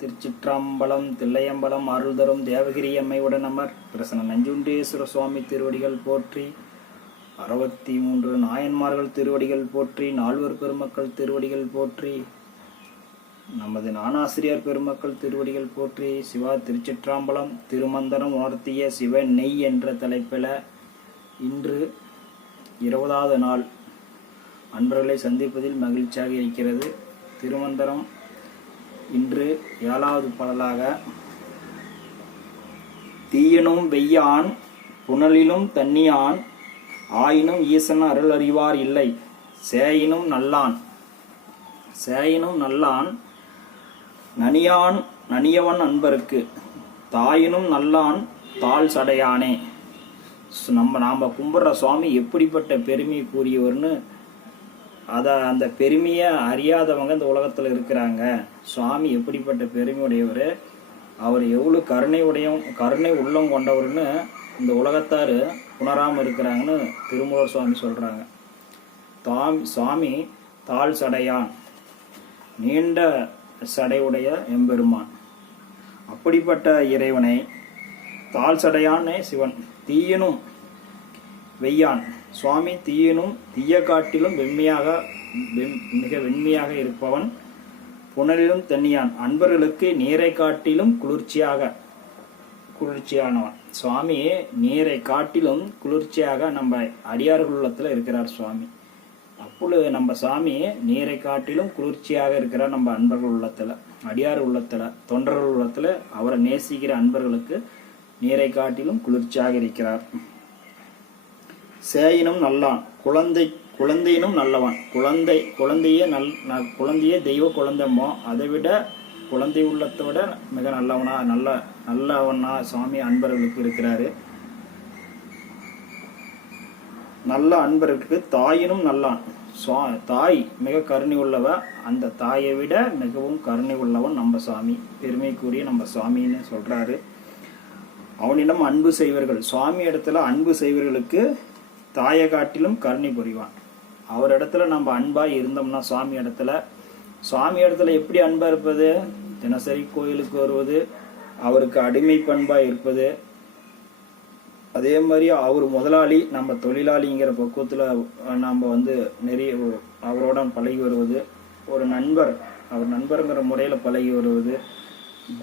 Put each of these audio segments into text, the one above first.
திருச்சிற்றம்பலம் தில்லையம்பலம் அருள் தரும் தேவகிரி அம்மையுடன் அமர் பிரசன்ன நஞ்சுண்டேஸ்வர சுவாமி திருவடிகள் போற்றி, 63 நாயன்மார்கள் திருவடிகள் போற்றி, 4 பெருமக்கள் திருவடிகள் போற்றி, நமது ஞானாசிரியர் பெருமக்கள் திருவடிகள் போற்றி. சிவா திருச்சிற்றம்பலம் திருமந்தனம் உணர்த்திய சிவ நெய் என்ற தலைப்பில் இன்று 20வது நாள் அன்பர்களை சந்திப்பதில் மகிழ்ச்சியாக இருக்கிறது. திருமந்தரம் இன்று 7வது பாடலாக, தீயனும் வெய்யான் புனலிலும் தண்ணியான் ஆயினும் ஈசன் அருள் அறிவார் இல்லை, சேயினும் நல்லான் நனியவன் அன்பருக்கு தாயினும் நல்லான் தாழ் சடையானே. நாம் கும்பிட்ற சுவாமி எப்படிப்பட்ட பெருமை கூறியவர்னு அந்த பெருமையை அறியாதவங்க இந்த உலகத்தில் இருக்கிறாங்க. சுவாமி எப்படிப்பட்ட பெருமையுடையவர், அவர் எவ்வளோ கருணை உள்ளம் கொண்டவர்னு இந்த உலகத்தார் உணராமல் இருக்கிறாங்கன்னு திருமூலர் சுவாமி சொல்கிறாங்க. சுவாமி தாழ் சடையான், நீண்ட சடையுடைய எம்பெருமான். அப்படிப்பட்ட இறைவனை தாழ் சடையானே சிவன். தீயனும் வெய்யான் சுவாமி, தீயனும் தீய காட்டிலும் மிக வெண்மையாக இருப்பவன். புனலிலும் தண்ணியான் அன்பர்களுக்கு நீரை காட்டிலும் குளிர்ச்சியானவன். சுவாமி நீரை காட்டிலும் குளிர்ச்சியாக நம்ம அடியார்கள் உள்ளத்தில் இருக்கிறார் சுவாமி. அப்பொழுது நம்ம சாமி நீரை காட்டிலும் குளிர்ச்சியாக இருக்கிறார் நம்ம அன்பர்கள் உள்ளத்தில், அடியார் உள்ளத்தில், தொண்டர்கள் உள்ளத்தில். அவரை நேசிக்கிற அன்பர்களுக்கு நீரை காட்டிலும் குளிர்ச்சியாக இருக்கிறார். சேயினும் நல்லான் குழந்தையினும் நல்லவன். குழந்தையே தெய்வ குழந்தைமோ, அதை விட குழந்தை உள்ளத்தை விட மிக நல்லவனா சுவாமி அன்பர்களுக்கு இருக்கிறாரு. நல்ல அன்பர்களுக்கு தாயினும் நல்லான். தாய் மிக கருணை உள்ளவ, அந்த தாயை விட மிகவும் கருணை உள்ளவன் நம்ம சுவாமி. பெருமைக்குரிய நம்ம சுவாமின்னு சொல்றாரு. அவனிடம் அன்பு செய்வர்கள், சுவாமி இடத்துல அன்பு செய்வர்களுக்கு தாயை காட்டிலும் கருணை புரிவான். அவர் இடத்துல நம்ம அன்பா இருந்தோம்னா சுவாமி இடத்துல எப்படி அன்பா இருப்பது? தினசரி கோயிலுக்கு வருவது, அவருக்கு அடிமை பண்பா இருப்பது. அதே மாதிரி அவர் முதலாளி, நம்ம தொழிலாளிங்கிற பக்குவத்தில் நம்ம நிறைய அவரோட பழகி வருவது. ஒரு நண்பர், அவர் நண்பருங்கிற முறையில் பழகி வருவது.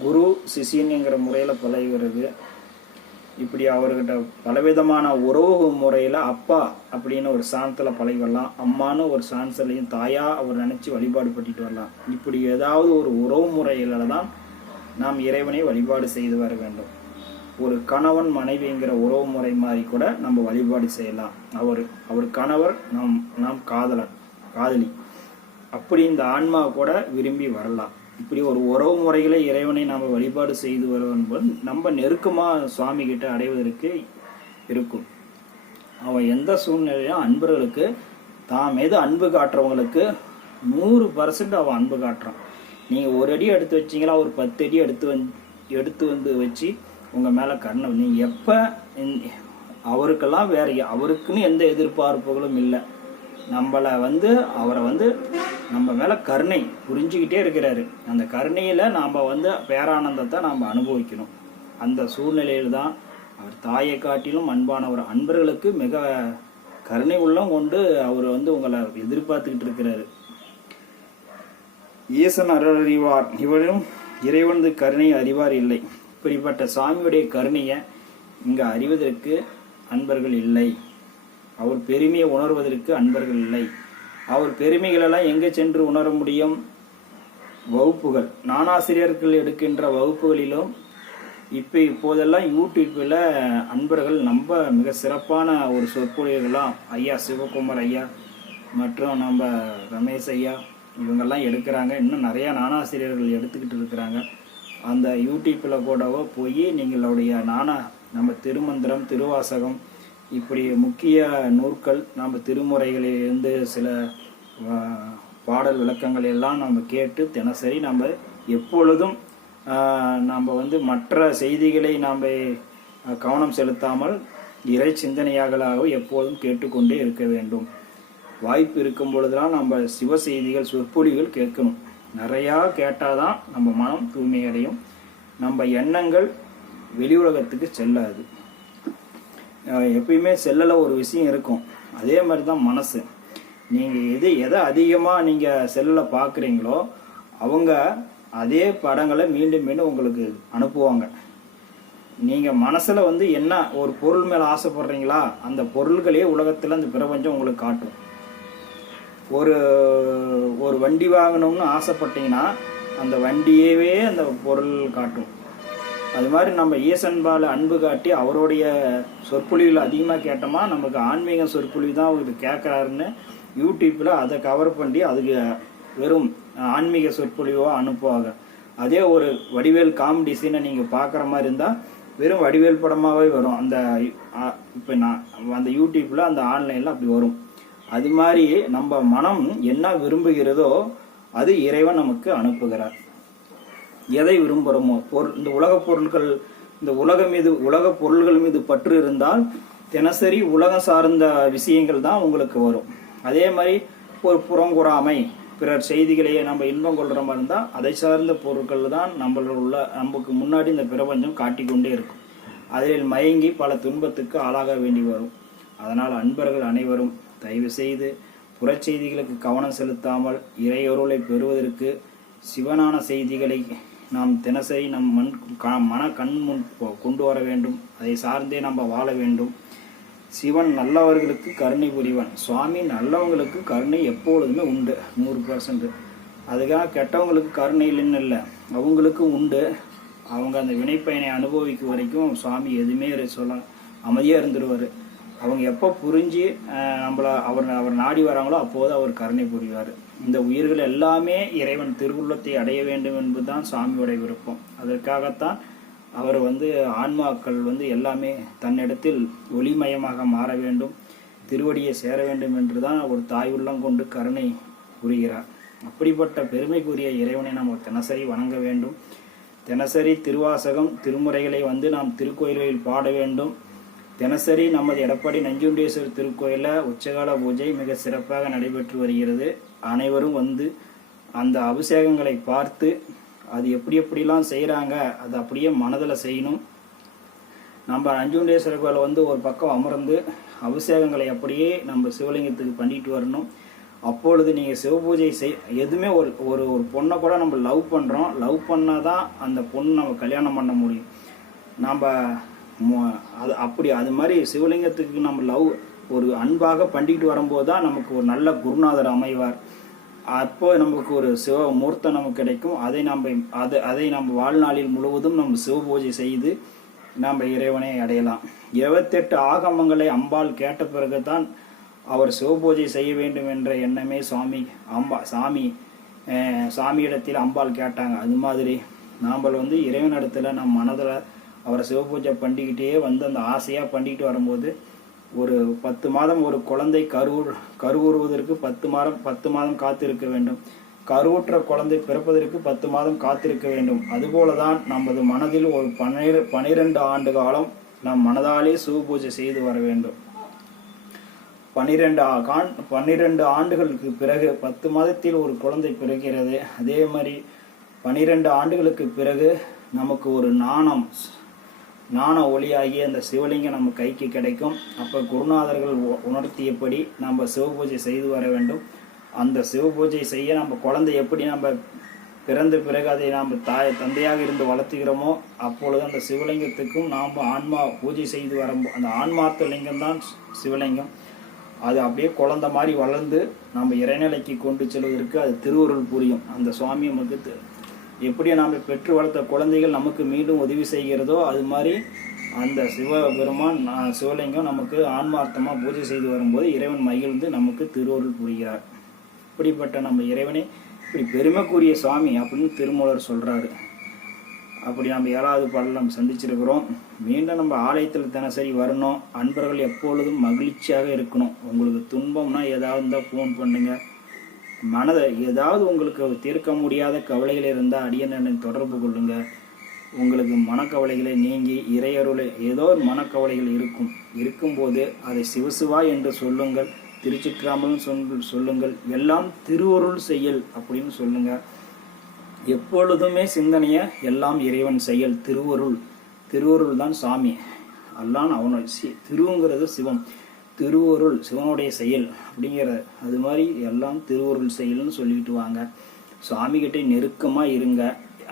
குரு சிஷியனுங்கிற முறையில் பழகி வருது. இப்படி அவர்கிட்ட பலவிதமான உறவு முறையில் அப்பா அப்படின்னு ஒரு சாணத்தில் பழகிடலாம், அம்மானு ஒரு சான்ஸ்லையும் தாயா அவர் நினச்சி வழிபாடு பண்ணிட்டு வரலாம். இப்படி ஏதாவது ஒரு உறவு முறையில் தான் நாம் இறைவனை வழிபாடு செய்து வர வேண்டும். ஒரு கணவன் மனைவிங்கிற உறவு முறை மாதிரி கூட நம்ம வழிபாடு செய்யலாம். அவர் கணவர், நாம் காதலி, அப்படி இந்த ஆன்மா கூட விரும்பி வரலாம். இப்படி ஒரு உறவு முறைகளை இறைவனை நாம் வழிபாடு செய்து வருவன் நம்ம நெருக்கமாக சுவாமி கிட்ட அடைவதற்கு இருக்கும். அவன் எந்த சூழ்நிலையும் அன்பர்களுக்கு தான் மீது அன்பு காட்டுறவங்களுக்கு 100% அவன் அன்பு காட்டுறான். நீங்கள் ஒரு அடி எடுத்து வச்சிங்களா, ஒரு 10 அடி எடுத்து வந்து வச்சு உங்கள் மேலே கருணை. நீங்கள் எப்போ அவருக்கெல்லாம் அவருக்குன்னு எந்த எதிர்பார்ப்புகளும் இல்லை. அவரை நம்ம மேலே கருணை புரிஞ்சுக்கிட்டே இருக்கிறாரு. அந்த கருணையில் நாம் பேரானந்தத்தை நாம் அனுபவிக்கணும். அந்த சூழ்நிலையில் தான் அவர் தாயை காட்டிலும் அன்பானவர். அன்பர்களுக்கு மிக கருணை உள்ளம் கொண்டு அவர் உங்களை எதிர்பார்த்துக்கிட்டு இருக்கிறாரு. ஈசன் அருள் அறிவார், இவரும் இறைவனது கருணை அறிவார் இல்லை. இப்படிப்பட்ட சாமியுடைய கருணையை இங்கே அறிவதற்கு அன்பர்கள் இல்லை. அவர் பெருமையை உணர்வதற்கு அன்பர்கள் இல்லை. அவர் பெருமைகளெல்லாம் எங்கே சென்று உணர முடியும்? வகுப்புகள், ஞானாசிரியர்கள் எடுக்கின்ற வகுப்புகளிலும் இப்போதெல்லாம் யூடியூப்பில் அன்பர்கள் நம்ம மிக சிறப்பான ஒரு சொற்பொழிவுகளாம் ஐயா சிவகுமார் ஐயா மற்றும் நம்ம ரமேஷ் ஐயா இவங்கெல்லாம் எடுக்கிறாங்க. இன்னும் நிறையா ஞானாசிரியர்கள் எடுத்துக்கிட்டு இருக்கிறாங்க. அந்த யூடியூப்பில் கூடவோ போய் நீங்களுடைய நம்ம திருமந்திரம், திருவாசகம், இப்படி முக்கிய நூற்கள், நம்ம திருமுறைகளிலிருந்து சில பாடல் விளக்கங்கள் எல்லாம் நம்ம கேட்டு தினசரி நம்ம எப்பொழுதும் நம்ம மற்ற செய்திகளை நாம் கவனம் செலுத்தாமல் இறை சிந்தனையாகலாக எப்போதும் கேட்டுக்கொண்டே இருக்க வேண்டும். வாய்ப்பு இருக்கும் பொழுதுலாம் நம்ம சிவ செய்திகள், சொற்பொழிகள் கேட்கணும். நிறையா கேட்டால் தான் நம்ம மனம் தூய்மையடையும். நம்ம எண்ணங்கள் வெளி உலகத்துக்கு செல்லாது. எப்பயுமே செல்லல ஒரு விஷயம் இருக்கும். அதே மாதிரி தான் மனசு. நீங்கள் எதை அதிகமாக நீங்கள் செல்லில் பார்க்குறீங்களோ அவங்க அதே படங்களை மீண்டும் மீண்டும் உங்களுக்கு அனுப்புவாங்க. நீங்கள் மனசில் வந்து என்ன ஒரு பொருள் மேலே ஆசைப்படுறீங்களா, அந்த பொருள்களே உலகத்தில் அந்த பிரபஞ்சம் உங்களுக்கு காட்டும். ஒரு வண்டி வாங்கணும்னு ஆசைப்பட்டீங்கன்னா அந்த வண்டியவே அந்த பொருள் காட்டும். அது மாதிரி நம்ம ஈசன்பால் அன்பு காட்டி அவருடைய சொற்பொழிவில் அதிகமாக கேட்டோமா நமக்கு ஆன்மீக சொற்பொழிவு தான் இது கேட்குறாருன்னு யூடியூப்பில் அதை கவர் பண்ணி அதுக்கு வெறும் ஆன்மீக சொற்பொழிவாக அனுப்புவாங்க. அதே ஒரு வடிவேல் காமெடி சீனை நீங்கள் பார்க்குற மாதிரி இருந்தால் வெறும் வடிவேல் படமாகவே வரும். அந்த இப்போ நான் அந்த யூடியூப்பில் அந்த ஆன்லைனில் அப்படி வரும். அது மாதிரி நம்ம மனம் என்ன விரும்புகிறதோ அது இறைவன் நமக்கு அனுப்புகிறார். எதை விரும்புகிறோமோ இந்த உலகப் பொருட்கள், இந்த உலக பொருள்கள் மீது பற்று இருந்தால் தினசரி உலகம் சார்ந்த விஷயங்கள் தான் உங்களுக்கு வரும். அதே மாதிரி ஒரு புறங்குறாமை, பிறர் செய்திகளையே நம்ம இன்பம் கொள்கிற மாதிரி இருந்தால் அதை சார்ந்த பொருட்கள் தான் நமக்கு முன்னாடி இந்த பிரபஞ்சம் காட்டிக்கொண்டே இருக்கும். அதில் மயங்கி பல துன்பத்துக்கு ஆளாக வேண்டி வரும். அதனால் அன்பர்கள் அனைவரும் தயவு செய்து புறச்செய்திகளுக்கு கவனம் செலுத்தாமல் இறையொருளை பெறுவதற்கு சிவனான செய்திகளை நாம் தினசரி நம் மன கண் முன் கொண்டு வர வேண்டும். அதை சார்ந்தே நம்ம வாழ வேண்டும். சிவன் நல்லவர்களுக்கு கருணை புரிவன். சுவாமி நல்லவங்களுக்கு கருணை எப்பொழுதுமே உண்டு, 100%. அதுக்காக கெட்டவங்களுக்கு கருணை இல்லைன்னு இல்லை, அவங்களுக்கும் உண்டு. அவங்க அந்த வினைப்பயனை அனுபவிக்கும் வரைக்கும் சுவாமி எதுவுமே சொல்ல அமைதியாக இருந்துருவார். அவங்க எப்போ புரிஞ்சு அவர் நாடி வராங்களோ அப்போது அவர் கருணை புரிவார். இந்த உயிர்கள் எல்லாமே இறைவன் திருவுள்ளத்தை அடைய வேண்டும் என்பதுதான் சுவாமியோடைய விருப்பம். அதற்காகத்தான் அவர் ஆன்மாக்கள் எல்லாமே தன்னிடத்தில் ஒளிமயமாக மாற வேண்டும், திருவடியை சேர வேண்டும் என்று தான் ஒரு தாய் உள்ளம் கொண்டு கருணை புரிகிறார். அப்படிப்பட்ட பெருமைக்குரிய இறைவனை நாம் தினசரி வணங்க வேண்டும். தினசரி திருவாசகம் திருமுறைகளை நாம் திருக்கோயில்களில் பாட வேண்டும். தினசரி நமது எடப்பாடி நஞ்சுண்டேஸ்வரர் திருக்கோயிலில் உச்சகால பூஜை மிக சிறப்பாக நடைபெற்று வருகிறது. அனைவரும் அந்த அபிஷேகங்களை பார்த்து அது எப்படிலாம் செய்கிறாங்க அது அப்படியே மனதில் செய்யணும். நம்ம நஞ்சுண்டேஸ்வரர் கோயில் ஒரு பக்கம் அமர்ந்து அபிஷேகங்களை அப்படியே நம்ம சிவலிங்கத்துக்கு பண்ணிட்டு வரணும். அப்பொழுது நீங்கள் சிவபூஜை எதுவுமே ஒரு பொண்ணை கூட நம்ம லவ் பண்ணுறோம், லவ் பண்ணால் தான் அந்த பொண்ணு நம்ம கல்யாணம் பண்ண முடியும். அது மாதிரி சிவலிங்கத்துக்கு நம்ம ஒரு அன்பாக பண்ணிட்டு வரும்போது தான் நமக்கு ஒரு நல்ல குருநாதர் அமைவார். அப்போ நமக்கு ஒரு சிவ மூர்த்தம் நமக்கு கிடைக்கும். அதை நம்ம வாழ்நாளில் முழுவதும் நம்ம சிவபூஜை செய்து நாம் இறைவனை அடையலாம். 28 ஆகமங்களை அம்பாள் கேட்ட பிறகு தான் அவர் சிவபூஜை செய்ய வேண்டும் என்ற எண்ணமே சாமியிடத்தில் அம்பாள் கேட்டாங்க. அது மாதிரி நாம் இறைவனிடத்தில் நம் மனதில் அவரை சிவபூஜை பண்ணிக்கிட்டே அந்த ஆசையாக பண்ணிக்கிட்டு வரும்போது ஒரு 10 மாதம் ஒரு குழந்தை கருவுறுவதற்கு 10 மாதம் காத்திருக்க வேண்டும். கருவுற்ற குழந்தை பிறப்பதற்கு 10 மாதம் காத்திருக்க வேண்டும். அதுபோல தான் நமது மனதில் ஒரு 12 ஆண்டு காலம் நம் மனதாலே சிவபூஜை செய்து வர வேண்டும். 12 ஆண்டுகளுக்கு பிறகு 10 மாதத்தில் ஒரு குழந்தை பிறக்கிறது. அதே மாதிரி 12 ஆண்டுகளுக்கு பிறகு நமக்கு ஒரு ஞான ஒளியாகிய அந்த சிவலிங்கம் நம்ம கைக்கு கிடைக்கும். அப்போ குருநாதர்கள் உணர்த்தியபடி நம்ம சிவபூஜை செய்து வர வேண்டும். அந்த சிவபூஜை செய்ய நம்ம குழந்தை எப்படி நம்ம பிறந்த பிறகு அதை நாம் தந்தையாக இருந்து வளர்த்துக்கிறோமோ அப்பொழுது அந்த சிவலிங்கத்துக்கும் நாம் ஆன்மா பூஜை செய்து வரும் அந்த ஆன்மார்த்த லிங்கம் தான் சிவலிங்கம். அது அப்படியே குழந்தை மாதிரி வளர்ந்து நம்ம இறைநிலைக்கு கொண்டு செல்வதற்கு அது திருவருள் புரியும். அந்த சுவாமி நமக்கு எப்படி நாம் பெற்று வளர்த்த குழந்தைகள் நமக்கு மீண்டும் உதவி செய்கிறதோ அது மாதிரி அந்த சிவபெருமான் சிவலிங்கம் நமக்கு ஆன்மார்த்தமாக பூஜை செய்து வரும்போது இறைவன் மகிழ்ந்து நமக்கு திருவருள் புரிகிறார். இப்படிப்பட்ட நம்ம இறைவனை இப்படி பெருமைக்குரிய சுவாமி அப்படின்னு திருமூலர் சொல்கிறாரு. அப்படி நம்ம 7வது பாடல் நம்ம சந்திச்சிருக்கிறோம். மீண்டும் நம்ம ஆலயத்தில் தினசரி வரணும். அன்பர்கள் எப்பொழுதும் மகிழ்ச்சியாக இருக்கணும். உங்களுக்கு துன்பம்னா ஏதாவது இருந்தால் ஃபோன் பண்ணுங்கள். ஏதாவது உங்களுக்கு தீர்க்க முடியாத கவலைகள் இருந்தால் அடியனை தொடர்பு கொள்ளுங்கள். உங்களுக்கு மனக்கவலைகளை நீங்கி இறையருளை ஏதோ ஒரு மனக்கவலைகள் இருக்கும்போது அதை சிவசிவா என்று சொல்லுங்கள். திருச்சிற்றாமலும் சொல்லுங்கள். எல்லாம் திருவருள் செயல் அப்படின்னு சொல்லுங்கள். எப்பொழுதுமே சிந்தனைய எல்லாம் இறைவன் செயல். திருவருள் தான் சாமி. அல்லான் அவனோட திருங்கிறது சிவம். திருவருள் சிவனுடைய செயல் அப்படிங்கிற அது மாதிரி எல்லாம் திருவருள் செயல்னு சொல்லிட்டு வாங்க. சுவாமிகிட்ட நெருக்கமாக இருங்க,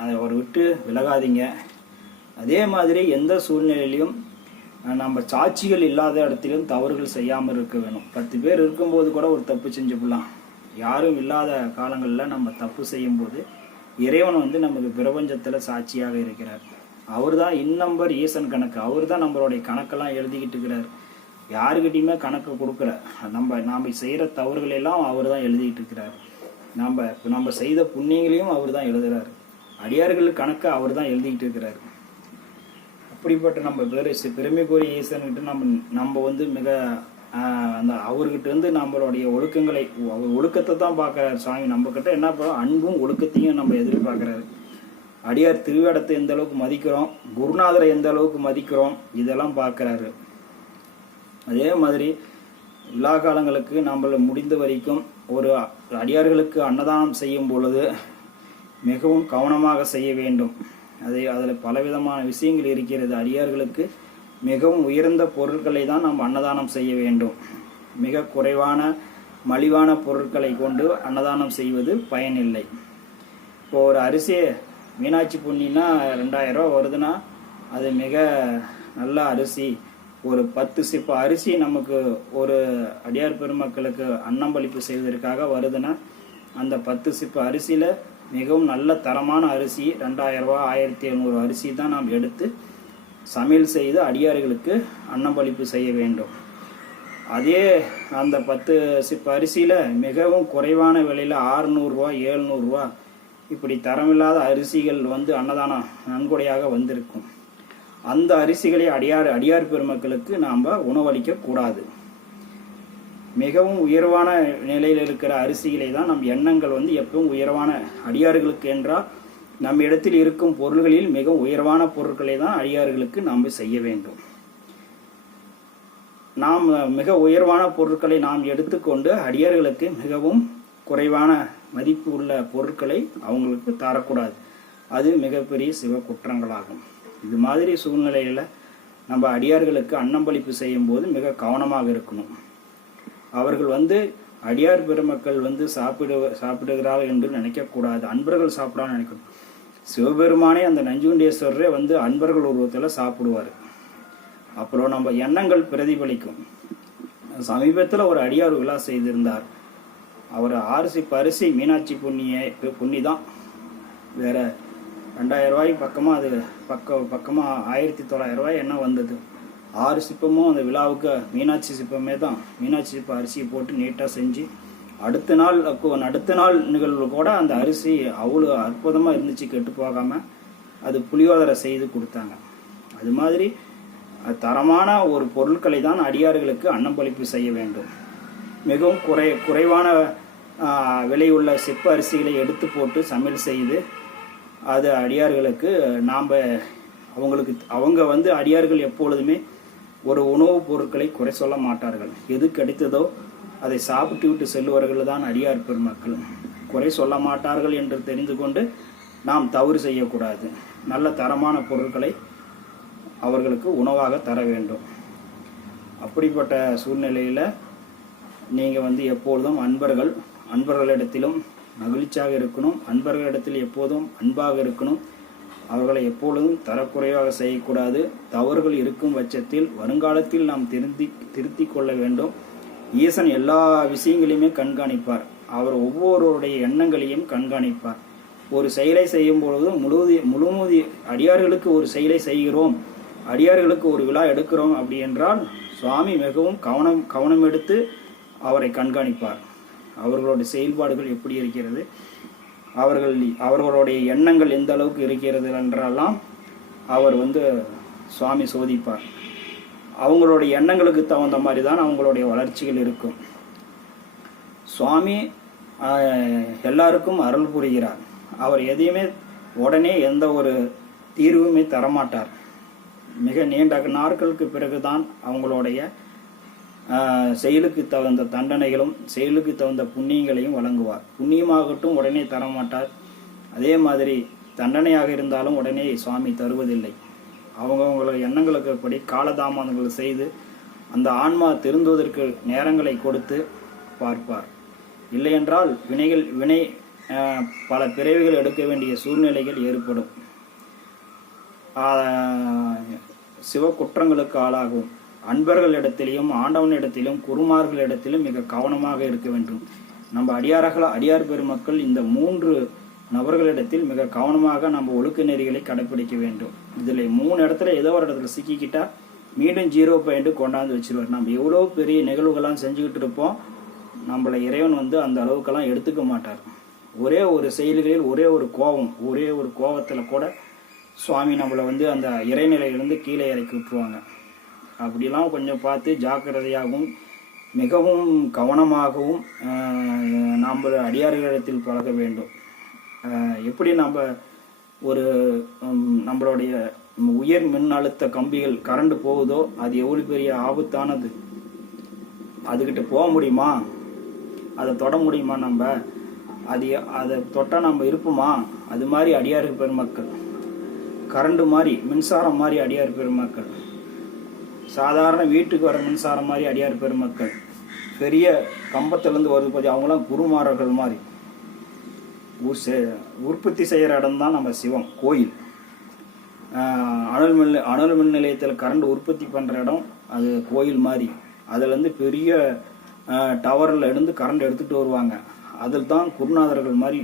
அவரை விட்டு விலகாதீங்க. அதே மாதிரி எந்த சூழ்நிலையிலையும் நம்ம சாட்சிகள் இல்லாத இடத்திலும் தவறுகள் செய்யாமல் இருக்க வேணும். 10 பேர் இருக்கும்போது கூட ஒரு தப்பு செஞ்சுக்கலாம். யாரும் இல்லாத காலங்களில் நம்ம தப்பு செய்யும்போது இறைவன் நமக்கு பிரபஞ்சத்தில் சாட்சியாக இருக்கிறார். அவர் தான் இந்நம்பர் ஈசன் கணக்கு. அவர் தான் நம்மளுடைய கணக்கெல்லாம் எழுதிக்கிட்டு இருக்கிறார். யாருக்கிட்டையுமே கணக்கு கொடுக்குற நாம் செய்கிற தவறுகள் எல்லாம் அவர் தான் எழுதிக்கிட்டு இருக்கிறார். நம்ம செய்த புண்ணியங்களையும் அவர் தான் எழுதுகிறார். அடியார்கள் கணக்கை அவர் தான் எழுதிக்கிட்டு இருக்கிறார். அப்படிப்பட்ட நம்ம பெருமைக்குரிய ஈசன்கிட்ட நம்ம மிக அந்த அவர்கிட்ட நம்மளுடைய ஒழுக்கங்களை, அவர் ஒழுக்கத்தை தான் பார்க்குறாரு சாமி. நம்ம கிட்ட என்ன பண்ணுறோம், அன்பும் ஒழுக்கத்தையும் நம்ம எதிர்பார்க்குறாரு. அடியார் திருவேடத்தை எந்த அளவுக்கு மதிக்கிறோம், குருநாதரை எந்த அளவுக்கு மதிக்கிறோம், இதெல்லாம் பார்க்குறாரு. அதே மாதிரி எல்லா காலங்களுக்கு நம்மள முடிந்த வரைக்கும் ஒரு அடியார்களுக்கு அன்னதானம் செய்யும் பொழுது மிகவும் கவனமாக செய்ய வேண்டும். அதில் பலவிதமான விஷயங்கள் இருக்கிறது. அடியார்களுக்கு மிகவும் உயர்ந்த பொருட்களை தான் நாம் அன்னதானம் செய்ய வேண்டும். மிக குறைவான மலிவான பொருட்களை கொண்டு அன்னதானம் செய்வது பயனில்லை. இப்போ ஒரு அரிசி மீனாட்சி பொன்னின்னா 2000 ரூபா வருதுன்னா அது மிக நல்ல அரிசி. ஒரு 10 சிப்ப அரிசி நமக்கு ஒரு அடியார் பெருமக்களுக்கு அன்னம்பளிப்பு செய்வதற்காக வருதுன்னா அந்த 10 சிப்ப அரிசியில் மிகவும் நல்ல தரமான அரிசி 2000 ரூபா 1700 அரிசி தான் நாம் எடுத்து சமையல் செய்து அடியார்களுக்கு அன்னம்பளிப்பு செய்ய வேண்டும். அதே அந்த 10 சிப்ப அரிசியில் மிகவும் குறைவான விலையில் 600 ரூபா 700 ரூபா இப்படி தரமில்லாத அரிசிகள் அன்னதானம் நன்கொடையாக வந்திருக்கும். அந்த அரிசிகளை அடியார் பெருமக்களுக்கு நாம் உணவளிக்க கூடாது. மிகவும் உயர்வான நிலையில் இருக்கிற அரிசிகளை தான் நம் எண்ணங்கள் எப்பவும் உயர்வான அடியார்களுக்கு என்றால் நம் இடத்தில் இருக்கும் பொருள்களில் மிகவும் உயர்வான பொருட்களை தான் அடியார்களுக்கு நாம் செய்ய வேண்டும். நாம் மிக உயர்வான பொருட்களை நாம் எடுத்துக்கொண்டு அடியார்களுக்கு மிகவும் குறைவான மதிப்பு உள்ள பொருட்களை அவங்களுக்கு தரக்கூடாது. அது மிகப்பெரிய சிவ குற்றங்களாகும். இது மாதிரி சூழ்நிலையில் நம்ம அடியார்களுக்கு அன்னம்பளிப்பு செய்யும் போது மிக கவனமாக இருக்கணும். அவர்கள் அடியார் பெருமக்கள் சாப்பிடுகிறார்கள் என்று நினைக்கக்கூடாது. அன்பர்கள் சாப்பிடான்னு நினைக்கணும். சிவபெருமானே அந்த நஞ்சுண்டேஸ்வரரே அன்பர்கள் உருவத்தில் சாப்பிடுவார். அப்புறம் நம்ம எண்ணங்கள் பிரதிபலிக்கும். சமீபத்தில் ஒரு அடியார் விழா செய்திருந்தார். அவர் 6 சிப்ப அரிசி மீனாட்சி பொன்னி தான், வேற 2000 ரூபாய் பக்கமாக அது பக்கமாக 1900 ரூபாய் என்ன வந்தது. 6 சிப்பமும் அந்த விழாவுக்கு மீனாட்சி சிப்பமே தான். மீனாட்சி சிப்ப அரிசியை போட்டு நீட்டாக செஞ்சு அடுத்த நாள் நிகழ்வு கூட அந்த அரிசி அவ்வளோ அற்புதமாக இருந்துச்சு, கெட்டு போகாமல். அது புளியோதரை செய்து கொடுத்தாங்க. அது மாதிரி தரமான ஒரு பொருட்களை தான் அடியார்களுக்கு அன்னம்பளிப்பு செய்ய வேண்டும். மிகவும் குறைவான விலை உள்ள சிப்ப அரிசிகளை எடுத்து போட்டு சமையல் செய்து அது அடியார்களுக்கு அவங்க அடியார்கள் எப்பொழுதுமே ஒரு உணவுப் பொருட்களை குறை சொல்ல மாட்டார்கள். எது கிடைத்ததோ அதை சாப்பிட்டு விட்டு செல்லுவார்கள் தான் அடியார் பெருமக்கள். குறை சொல்ல மாட்டார்கள் என்று தெரிந்து கொண்டு நாம் தவறு செய்யக்கூடாது. நல்ல தரமான பொருட்களை அவர்களுக்கு உணவாக தர வேண்டும். அப்படிப்பட்ட சூழ்நிலையில் நீங்கள் எப்பொழுதும் அன்பர்களிடத்திலும் மகிழ்ச்சியாக இருக்கணும். அன்பர்களிடத்தில் எப்போதும் அன்பாக இருக்கணும். அவர்களை எப்பொழுதும் தரக்குறைவாக செய்யக்கூடாது. தவறுகள் இருக்கும் பட்சத்தில் வருங்காலத்தில் நாம் திருத்தி கொள்ள வேண்டும். ஈசன் எல்லா விஷயங்களையுமே கண்காணிப்பார். அவர் ஒவ்வொருவருடைய எண்ணங்களையும் கண்காணிப்பார். ஒரு செயலை செய்யும் பொழுது முழுமதி அடியார்களுக்கு ஒரு செயலை செய்கிறோம், அடியார்களுக்கு ஒரு விழா எடுக்கிறோம் அப்படி என்றால் சுவாமி மிகவும் கவனம் எடுத்து அவரை கண்காணிப்பார். அவர்களுடைய செயல்பாடுகள் எப்படி இருக்கிறது, அவர்களுடைய எண்ணங்கள் எந்த அளவுக்கு இருக்கிறது என்றெல்லாம் அவர் சுவாமி சோதிப்பார். அவங்களுடைய எண்ணங்களுக்கு தகுந்த மாதிரி தான் அவங்களுடைய வளர்ச்சிகள் இருக்கும். சுவாமி எல்லாருக்கும் அருள் புரிகிறார். அவர் எதையுமே உடனே எந்த ஒரு தீர்வுமே தரமாட்டார். மிக நீண்ட நாட்களுக்கு பிறகுதான் அவங்களுடைய செயலுக்கு தகுந்த தண்டனைகளும் செயலுக்கு தகுந்த புண்ணியங்களையும் வழங்குவார். புண்ணியமாகட்டும் உடனே தரமாட்டார். அதே மாதிரி தண்டனையாக இருந்தாலும் உடனே சுவாமி தருவதில்லை. அவங்கவுங்கள எண்ணங்களுக்கு படி காலதாமதங்கள் செய்து அந்த ஆன்மா திருந்துவதற்கு நேரங்களை கொடுத்து பார்ப்பார். இல்லையென்றால் வினை பல பிறவிகள் எடுக்க வேண்டிய சூழ்நிலைகள் ஏற்படும். சிவ குற்றங்களுக்கு ஆளாகும். அன்பர்களிடத்திலும் ஆண்டவனிடத்திலும் குருமார்களிடத்திலும் மிக கவனமாக இருக்க வேண்டும். நம்ம அடியார் பெருமக்கள் இந்த 3 நபர்களிடத்தில் மிக கவனமாக நம்ம ஒழுக்க நெறிகளை கடைபிடிக்க வேண்டும். இதில் 3 இடத்துல ஏதோ ஒரு இடத்துல சிக்கிக்கிட்டா மீண்டும் 0 பாயிண்ட் கொண்டாந்து வச்சிருவார். நம்ம எவ்வளோ பெரிய நிகழ்வுகள்லாம் செஞ்சுக்கிட்டு இருப்போம், நம்மளை இறைவன் அந்த அளவுக்கெல்லாம் எடுத்துக்க மாட்டார். ஒரே ஒரு செயல்களில் ஒரே ஒரு கோபத்தில் கூட சுவாமி நம்மளை அந்த இறைநிலையிலிருந்து கீழே இறக்கி விட்டுருவாங்க. அப்படிலாம் கொஞ்சம் பார்த்து ஜாக்கிரதையாகவும் மிகவும் கவனமாகவும் நாம் அடியார்களிடத்தில் பழக வேண்டும். எப்படி நம்ம நம்மளுடைய உயர் மின் அழுத்த கம்பிகள் கரண்ட் போகுதோ அது எவ்வளோ பெரிய ஆபத்தானது, அதுக்கிட்ட போக முடியுமா, அதை தொட முடியுமா, அதை தொட்டால் நம்ம இருப்போமா? அது மாதிரி அடியார் பெருமக்கள், கரண்ட் மாதிரி மின்சாரம் மாதிரி அடியார் பெருமக்கள், சாதாரண வீட்டுக்கு வர மின்சாரம் மாதிரி அடியார் பெருமக்கள், பெரிய கம்பத்திலேருந்து வருது போது அவங்களாம் குருமார்கள் மாதிரி உற்பத்தி செய்கிற இடம் தான் நம்ம சிவம் கோயில். அனல் மின் நிலையத்தில் கரண்ட் உற்பத்தி பண்ணுற இடம் அது கோயில் மாதிரி. அதுலேருந்து பெரிய டவரில் இருந்து கரண்ட் எடுத்துகிட்டு வருவாங்க. அதில் தான் குருநாதர்கள் மாதிரி.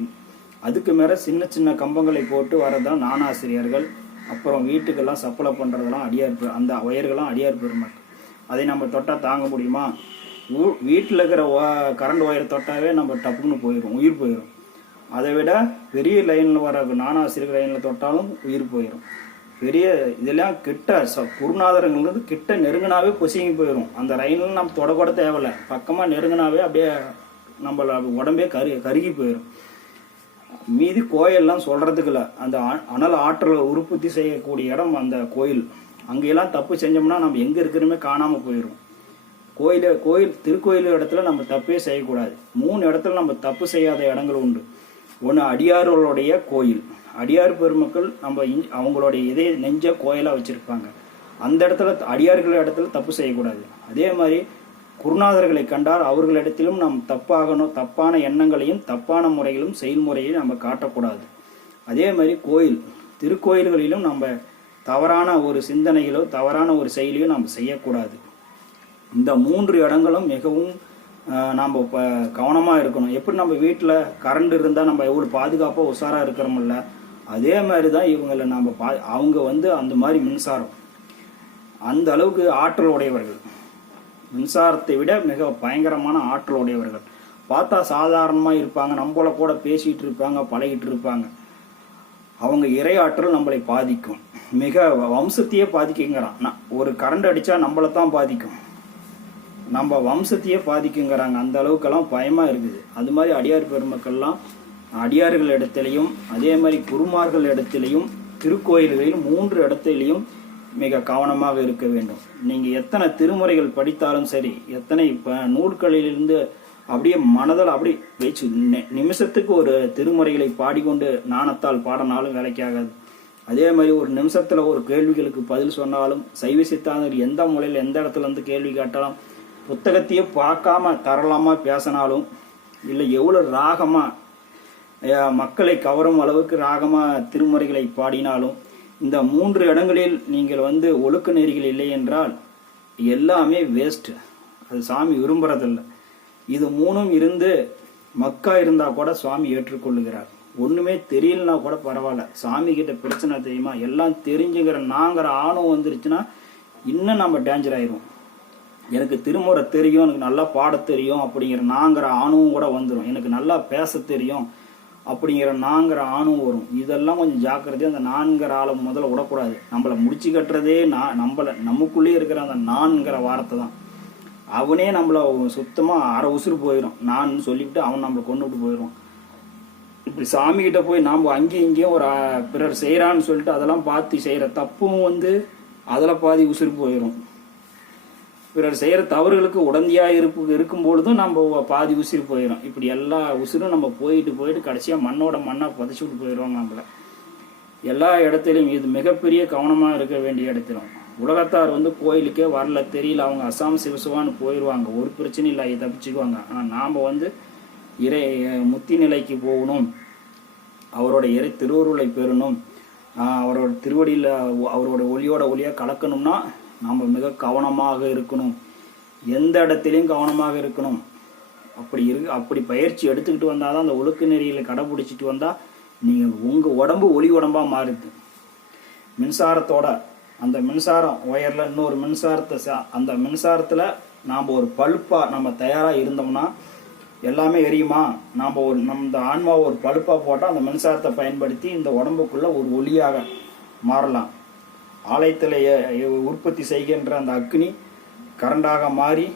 அதுக்கு மேலே சின்ன சின்ன கம்பங்களை போட்டு வரதான் நானாசிரியர்கள். அப்புறம் வீட்டுக்கெல்லாம் சப்ளை பண்ணுறதெல்லாம் அந்த ஒயர்கள்லாம் அடியார் பெருமக்கள். அதை நம்ம தொட்டால் தாங்க முடியுமா? வீட்டில் இருக்கிற கரண்ட் ஒயர் தொட்டாவே நம்ம டப்புன்னு உயிர் போயிடும். அதை விட பெரிய லைனில் வர நானாசிரியர் லைனில் தொட்டாலும் உயிர் போயிடும். பெரிய இதெல்லாம் கிட்ட குருநாதர்கள் கிட்ட நெருங்கினாவே பொசுங்கி போயிடும். அந்த லைனில் நம்ம தொடக்கூட தேவையில்லை, பக்கமாக நெருங்கினாவே அப்படியே நம்மள உடம்பே கருகி போயிடும். மீதி கோயிலெலாம் சொல்கிறதுக்கு இல்லை. அந்த அனல் ஆற்றலை உற்பத்தி செய்யக்கூடிய இடம் அந்த கோயில். அங்கெல்லாம் தப்பு செஞ்சோம்னா நம்ம எங்கே இருக்கிறோமே காணாமல் போயிடும். திருக்கோயில் இடத்துல நம்ம தப்பே செய்யக்கூடாது. 3 இடத்துல நம்ம தப்பு செய்யாத இடங்கள் உண்டு. ஒன்று அடியார்களுடைய கோயில். அடியார் பெருமக்கள் அவங்களுடைய நெஞ்ச கோயிலாக வச்சுருப்பாங்க. அந்த இடத்துல அடியார்கள் இடத்துல தப்பு செய்யக்கூடாது. அதே மாதிரி குருநாதர்களை கண்டால் அவர்களிடத்திலும் நாம் தப்பான எண்ணங்களையும் தப்பான முறைகளும் செயல்முறையையும் நம்ம காட்டக்கூடாது. அதே மாதிரி திருக்கோயில்களிலும் நம்ம தவறான ஒரு சிந்தனைகளோ தவறான ஒரு செயலியோ நம்ம செய்யக்கூடாது. இந்த 3 இடங்களும் மிகவும் நாம் கவனமாக இருக்கணும். எப்படி நம்ம வீட்டில் கரண்ட் இருந்தால் நம்ம எவ்வளோ பாதுகாப்பாக உஷாராக இருக்கிறோமில்ல, அதே மாதிரி தான் இவங்களை அவங்க அந்த மாதிரி மின்சாரம் அந்த அளவுக்கு ஆற்றல் உடையவர்கள். மின்சாரத்தை விட மிக பயங்கரமான ஆற்றல் உடையவர்கள். பார்த்தா சாதாரணமாக இருப்பாங்க, நம்மள கூட பேசிகிட்டு இருப்பாங்க, பழகிட்டு இருப்பாங்க. அவங்க இறை ஆற்றல் நம்மளை பாதிக்கும், மிக வம்சத்தையே பாதிக்குங்கிறான். ஒரு கரண்ட் அடித்தா நம்மளை தான் பாதிக்கும், நம்ம வம்சத்தையே பாதிக்குங்கிறாங்க. அந்த அளவுக்கெல்லாம் பயமாக இருக்குது. அது மாதிரி அடியார் பெருமக்கள்லாம் அடியார்கள் இடத்துலையும் அதே மாதிரி குருமார்கள் இடத்துலையும் திருக்கோயில்களிலும் 3 இடத்துலையும் மிக கவனமாக இருக்க வேண்டும். நீங்கள் எத்தனை திருமுறைகள் படித்தாலும் சரி, எத்தனை நூல்களிலிருந்து அப்படியே மனதில் அப்படி வச்சு நிமிஷத்துக்கு ஒரு திருமுறைகளை பாடிக்கொண்டு நாணத்தால் பாடினாலும் வேலைக்காகாது. அதே மாதிரி ஒரு நிமிஷத்தில் ஒரு கேள்விகளுக்கு பதில் சொன்னாலும், சைவ சித்தாந்தர் எந்த மூலையில் எந்த இடத்துல இருந்து கேள்வி கேட்டாலும், புத்தகத்தையே பார்க்காம தரலாமா பேசினாலும், இல்லை எவ்வளோ ராகமாக மக்களை கவரும் அளவுக்கு ராகமாக திருமுறைகளை பாடினாலும், இந்த 3 இடங்களில் நீங்கள் ஒழுக்க நெறிகள் இல்லை என்றால் எல்லாமே வேஸ்ட்டு. அது சாமி விரும்புறதில்லை. இது 3ம் இருந்து மக்கா இருந்தால் கூட சுவாமி ஏற்றுக்கொள்ளுகிறார். ஒன்றுமே தெரியலனா கூட பரவாயில்ல, சாமி கிட்ட பிரச்சனை தெரியுமா, எல்லாம் தெரிஞ்சுங்கிற நாங்கிற ஆணவம் வந்துருச்சுன்னா இன்னும் நம்ம டேஞ்சர் ஆயிரும். எனக்கு திருமுறை தெரியும், எனக்கு நல்லா பாட தெரியும் அப்படிங்கிற நாங்கிற ஆணவம் கூட வந்துடும். எனக்கு நல்லா பேச தெரியும் அப்படிங்கிற நாங்கிற ஆணும் வரும். இதெல்லாம் கொஞ்சம் ஜாக்கிரதையாக அந்த நான்கிற ஆளை முதல்ல விடக்கூடாது. நம்மளை முடிச்சு கட்டுறதே நமக்குள்ளேயே இருக்கிற அந்த நான்கிற வார்த்தை தான். அவனே நம்மளை சுத்தமாக அரை உசுறு போயிடும். நான் சொல்லிவிட்டு அவன் நம்மளை கொண்டு விட்டு போயிடும். இப்படி சாமிகிட்ட போய் நாம் அங்கேயும் இங்கேயும் ஒரு பிறர் செய்கிறான்னு சொல்லிட்டு அதெல்லாம் பார்த்து செய்கிற தப்பும் அதில் பாதி உசுறு போயிடும். பிறர் செய்கிற தவறுகளுக்கு உடந்தையாக இருக்கும் பொழுதும் நம்ம பாதி உசிறு போயிடும். இப்படி எல்லா உசிரும் நம்ம போயிட்டு கடைசியாக மண்ணோட மண்ணாக புதைச்சி விட்டு போயிடுவாங்க நம்மளை. எல்லா இடத்துலையும் இது மிகப்பெரிய கவனமாக இருக்க வேண்டிய இடத்திலும். உலகத்தார் கோயிலுக்கே வரல, தெரியல, அவங்க அசாம் சிவசிவான்னு போயிடுவாங்க, ஒரு பிரச்சனையும் இல்லை, தப்பிச்சுக்குவாங்க. ஆனால் நாம் இறை முத்தி நிலைக்கு போகணும், அவரோட இறை திருவருளை பெறணும், அவரோட திருவடியில் அவரோட ஒளியாக கலக்கணும்னா நாம் மிக கவனமாக இருக்கணும், எந்த இடத்துலையும் கவனமாக இருக்கணும். அப்படி பயிற்சி எடுத்துக்கிட்டு வந்தால் தான் அந்த ஒழுக்க நெறியில் கடைபிடிச்சிட்டு வந்தால் நீங்கள் உங்கள் உடம்பு ஒளி உடம்பாக மாறுது. மின்சாரத்தோட அந்த மின்சாரம் ஒயரில் இன்னொரு மின்சாரத்தை அந்த மின்சாரத்தில் நாம் ஒரு பல்பாக நம்ம தயாராக இருந்தோம்னா எல்லாமே எரியுமா? நம்ம ஆன்மாவை ஒரு பழுப்பாக போட்டால் அந்த மின்சாரத்தை பயன்படுத்தி இந்த உடம்புக்குள்ளே ஒரு ஒளியாக மாறலாம். ஆலயத்தில் உற்பத்தி செய்கின்ற அந்த அக்னி கரண்டாக மாறி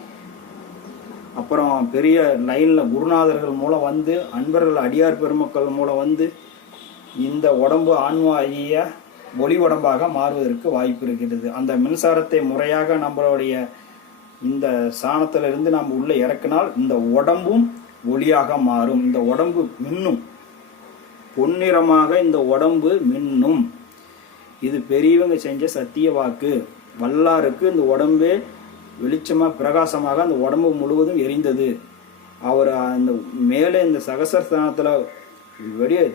அப்புறம் பெரிய லைனில் குருநாதர்கள் மூலம் அன்பர்கள் அடியார் பெருமக்கள் மூலம் இந்த உடம்பு ஆன்மாகிய ஒளி உடம்பாக மாறுவதற்கு வாய்ப்பு இருக்கிறது. அந்த மின்சாரத்தை முறையாக நம்மளுடைய இந்த சாணத்திலிருந்து நாம் உள்ளே இறக்கினால் இந்த உடம்பும் ஒளியாக மாறும். இந்த உடம்பு மின்னும், பொன்னிறமாக இந்த உடம்பு மின்னும். இது பெரியவங்க செஞ்ச சத்திய வாக்கு. வல்லாருக்கு இந்த உடம்பே வெளிச்சமாக பிரகாசமாக அந்த உடம்பு முழுவதும் எரிந்தது. அவர் அந்த மேலே இந்த சகசரஸ்தானத்தில்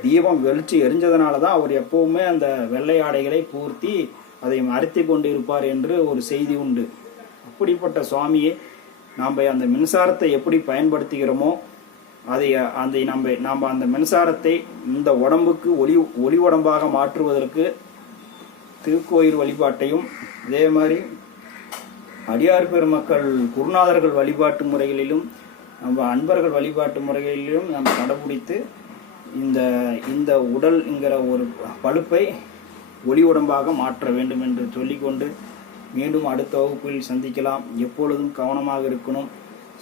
தீபம் வெளிச்சு எரிஞ்சதுனால தான் அவர் எப்பவுமே அந்த வெள்ளை ஆடைகளை பூர்த்தி அதை மறைத்து கொண்டு இருப்பார் என்று ஒரு செய்தி உண்டு. அப்படிப்பட்ட சுவாமியை நாம் அந்த மின்சாரத்தை எப்படி பயன்படுத்துகிறோமோ அதை நம்ம அந்த மின்சாரத்தை இந்த உடம்புக்கு ஒளி உடம்பாக மாற்றுவதற்கு திருக்கோயில் வழிபாட்டையும் இதே மாதிரி அடியார் பெருமக்கள் குருநாதர்கள் வழிபாட்டு முறைகளிலும் நம்ம அன்பர்கள் வழிபாட்டு முறைகளிலும் நம்ம கடைபிடித்து இந்த உடல்ங்கிற ஒரு பழுப்பை ஒளி உடம்பாக மாற்ற வேண்டும் என்று சொல்லிக்கொண்டு மீண்டும் அடுத்த வகுப்பில் சந்திக்கலாம். எப்பொழுதும் கவனமாக இருக்கணும்.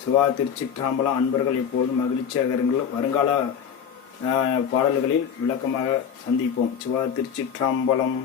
சிவா திருச்சிற்றம்பலம். அன்பர்கள் எப்பொழுதும் மகிழ்ச்சியாக இருங்கள். வருங்கால பாடல்களில் விளக்கமாக சந்திப்போம். சிவா திருச்சிற்றம்பலம்.